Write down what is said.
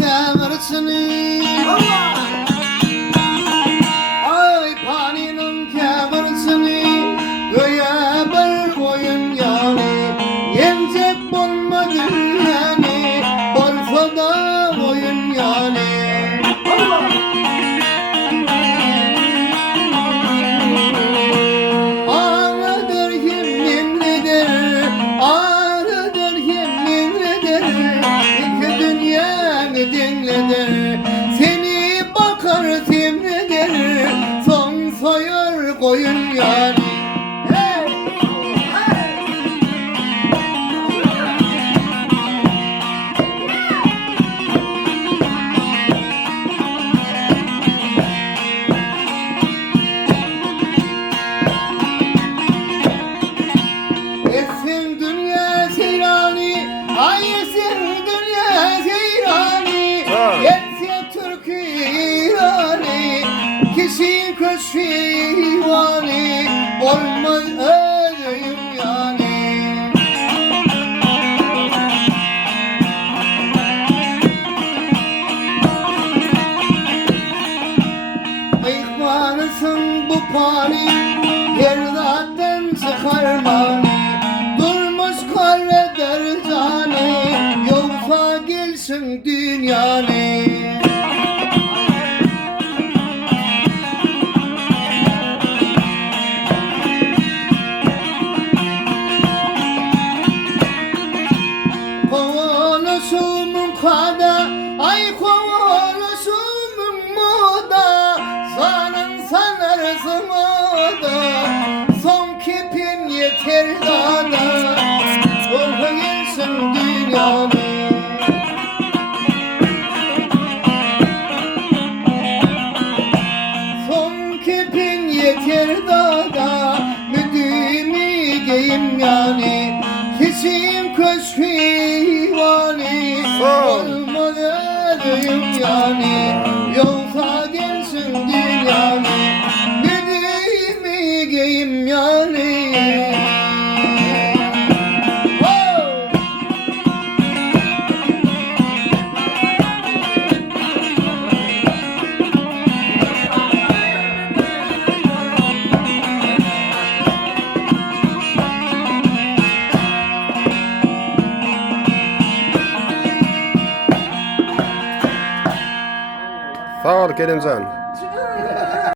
kemersini ay paninin kemersini göğe bir koyun yani yemcek bulmadı yani bolsa da koyun yani ağrıdır kim nimridir ağrıdır kim nimridir iki dünyanı dinledir seni bakar timridir son soyur koyun yani Etsin dünya seyrani, ay etsin dünya seyrani, yetse Türk İranı, kişi köşivani, olmaz öleyim yani. İhvanısın bu pani, yerden çıkarmani. Yoksa gelsin dünyanı Kovalasımın kada ay kovalasımın moda sanın sanarsın oda son kipin yeter dada Korku gelsin dünyanı Son kepin yeter dağda müdüğümü giyim yani Keseyim köşkivani Olmaz öleyim yani Yoksa gelsin dünyanı Müdüğümü giyim yani Sağ ol Kerimcan.